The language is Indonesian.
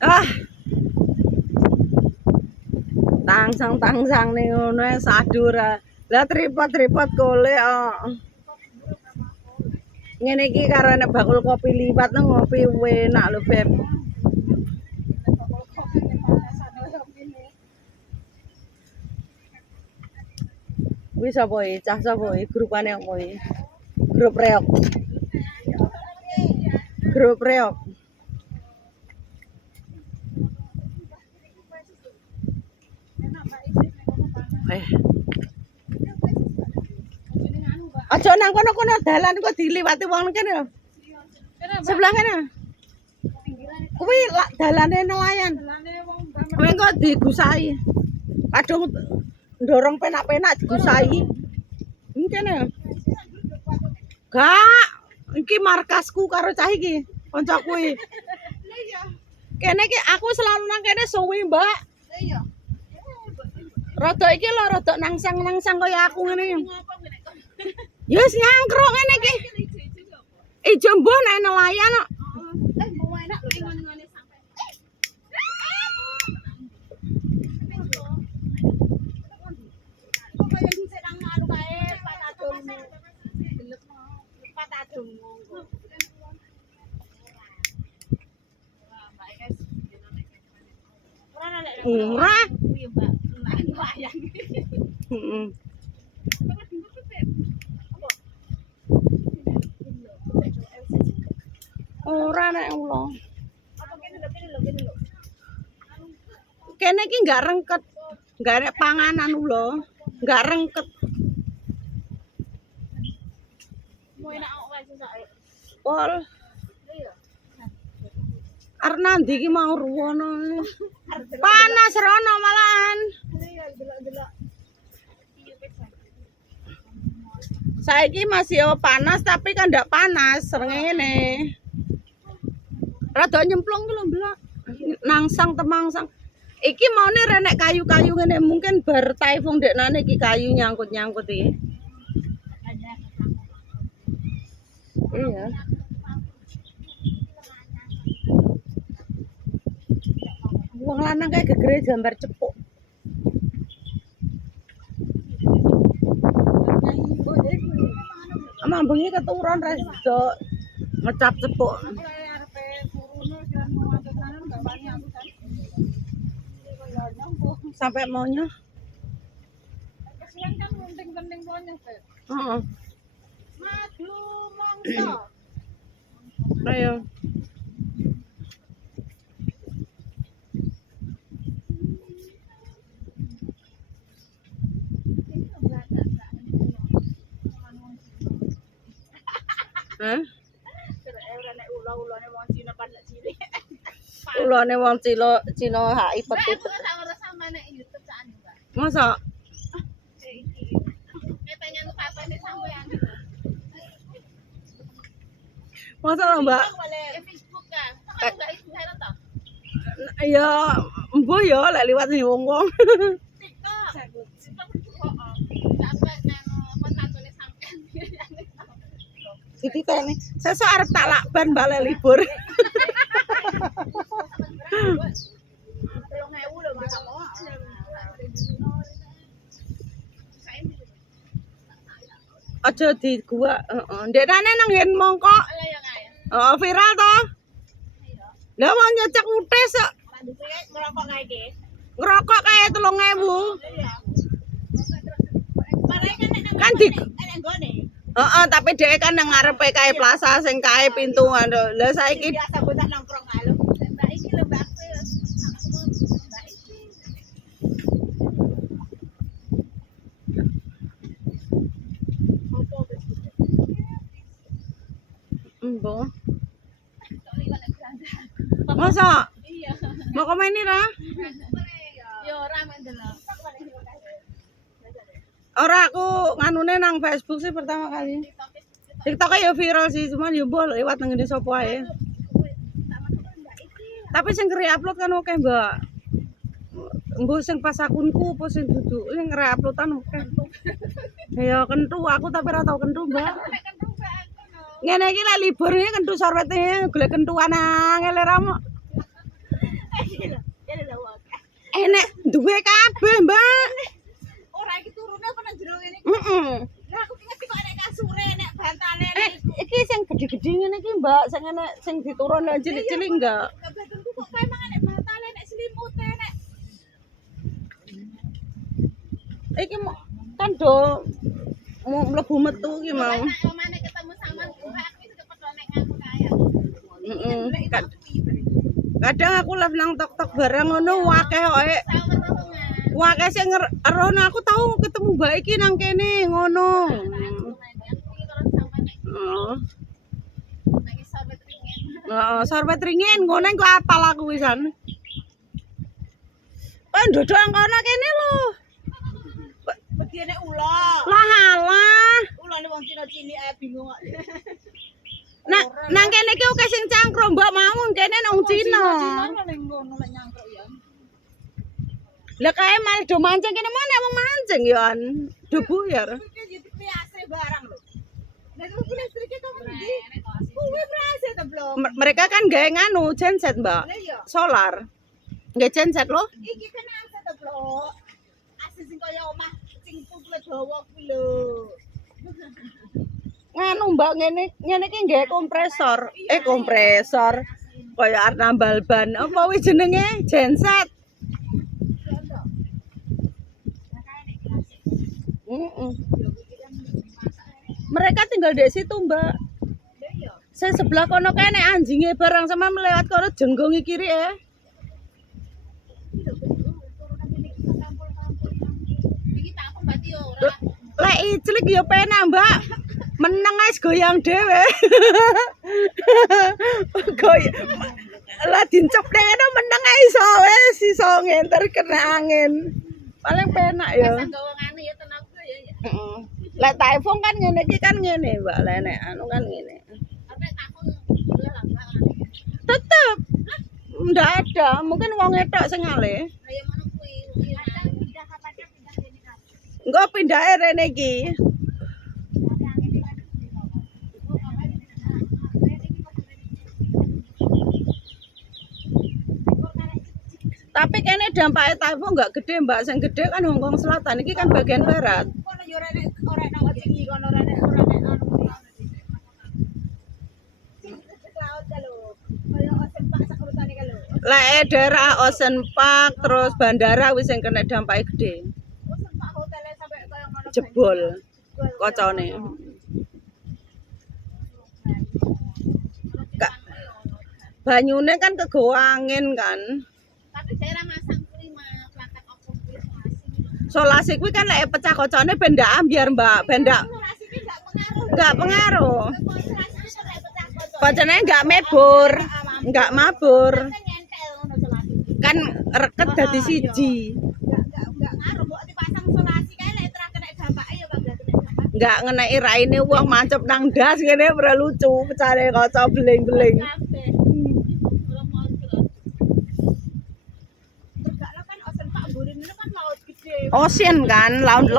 Ah, tangsang ning ngono sadur. Lah tripod kole ngene iki karo nek bakul kopi liwat nang ngopi enak lho, Beb. Kuwi sapa iki? Cah sapa iki? Grupane apa iki? Grup reok. Grup reok. Eh. Aja nang kono-kono dalan kok diliwati wong kene lho. Sebelah kene. Kuwi dalane nelayan. Kuwi kok digusai. Kadung ndorong penak-penak digusai. Kene. Gak, iki markasku karo cah iki, koncoku iki. Kene iki aku selalu nang kene suwi, Mbak. Iya. Rada iki lho, rada nangsang-nangsang kaya aku ngene. Ya wis nyangkruk ngene iki. Ijo mbuh nek nelayan kok. Mau enak lho ngene-ngene sampe. Kok kaya dhisik nang anu kae patadung. Patadung. Ora. Iya, Mbak. Nelayan. Heeh. Ora nek ulo. Kene iki enggak rengket. Enggak nek panganan ulo, enggak rengket. Mau enak kok wis sak. Pol. Arep ndi iki mau ruwono. Panas rono malahan. Saiki masih panas tapi kan ndak panas srengenge. Rada nyemplung ki lho, Mbak. Nangsang temangsang. Iki maune renek kayu-kayu ngene mungkin bar taifung deknane iki kayu nyangkut-nyangkut iki. Iya. Wong lanang kayak gegere gambar cepuk. Amang bengi keturun redo ngecap cepuk. Sampai maunya. Kesian kan penting-penting pokoknya, Beb. Heeh. Madu monggo. Ayo. Hah? Ulane wong Cina hak ipet-ipet. Masa? Masa Mbak? Ya, mbuh ya lek liwat ning wong-wong. Siti tene, sesuk arep tak lakban balik libur. 3.000 lho Mas. Aja di gua, heeh. Ndekane nang nggen mongkok. Heeh, viral to? Lah mau nyecek utis kok. Ngerokok kae iki. Ngerokok kae 3.000. Kan di heeh, tapi dhek kan nang ngarepe kae plaza sing kae pintu ngono. Lah saiki biasa bocah nongkrong kae lho. Mbak iki lho Mbak. Mbok. Masa? Iya. Mau komen ini ra? Yo ora mek ndelok. Ora aku nganune nang Facebook sih pertama kali. TikTok ya viral sih, cuman yo mbok lewat nang ngene sapa ae. Tapi sing ngre-upload kan oke, Mbak. Mbok sing pas akunku apa sing dudu sing ngre-uploadan oke. Ya kentu aku tapi ora tau kentu, Mbak. Ngene iki lek libur iki kentu sorwete golek kentuan angel ra mo. Enek duwe kabeh, Mbak. Ora iki turune apa nang jero ngene. Heeh. Lah aku ngerti kok enek kasure, enek bantale. Iki sing gede-gede ngene iki, Mbak, sing enek sing diturun cilik-cilik enggak? Kabeh kok kae mang enek bantale, enek selimute, enek. Iki kan do mau mlebu metu iki mau. Nek omane ketemu sama aku wis cepet nek ngaku kaya. Heeh. Kadang aku live nang tok-tok barang ngono akeh koke. Akeh sing erono aku tahu ketemu Mbak iki nang kene ngono. Heeh. Heeh, sorbet ringin ngono iku apal aku wisan. Ndodok nang kono kene lho. Begene ula. Lah halah. Ulane wong Cina cilik ae bingung kok. Nang kene iki oke sing cangkruk Mbak mau kene nang Cina. Ning ngono lek nyangkruk ya. Lah kae mal do mancing kene mana wong mancing ya an. Do buyar. Iki jadi AC barang lho. Nek kuwi listrike kok ndi? Kuwi AC ta belum? Mereka kan gawe nganu genset, Mbak. Lah iya. Solar. Nggak genset loh. Iki kan AC ta belum? AC sing kaya omah sing tukle dawa kuwi lho. Nganu Mbak ngene iki nggawe kompresor. Kompresor. Kaya arep nambal ban. Apa wis jenenge? Genset. Mereka tinggal di situ, Mbak. Saya sebelah kono kene anjingnya barang sama melewat kono jenggongi kiri ya. Lek iclik ya penak, Mbak. Meneng guys goyang dhewe. Lah dincepne ngono meneng ae iso wis iso ngenter kena angin. Paling penak ya. Gawangane ya tenaga ya. Heeh. Lek iPhone kan ngene iki kan ngene, Mbak. Lek nek anu kan ngene. Tapi takon boleh lah Mbak. Tetep ndak ada, mungkin wong etok sing ngalih. Kayak ngono kuwi. Pindah kapan pindah kene kan. Engko pindahe rene iki. Tapi kene dampaknya typhoon enggak gede, Mbak. Sing gede kan Hongkong Selatan. Iki kan bagian barat. Kono yo ora nang tinggi kono ora nek anu. Laut ka lho. Kaya sempak sak urutane ka lho. Lek daerah Ocean Park terus bandara wis sing kena dampaknya gede. Sempak hotele sampe kaya ngono. Jebol kocone. Banyune kan kegawa angin kan. Tapi daerah masang kuwi mah plakat opo kuwi Solasi kuwi kan lek pecah kocone ben ndak ambiar, Mbak. Ben ndak enggak pengaruh. Kocone enggak mebur, enggak mabur. Kan reket dadi siji. Enggak ngaruh mbok dipasang solasi kae lek terang kena dampake ya Bang. Enggak ngeneki raine wong mancep nang das ngene ora lucu, pecane kaca beling-beling. Ocean kan, laut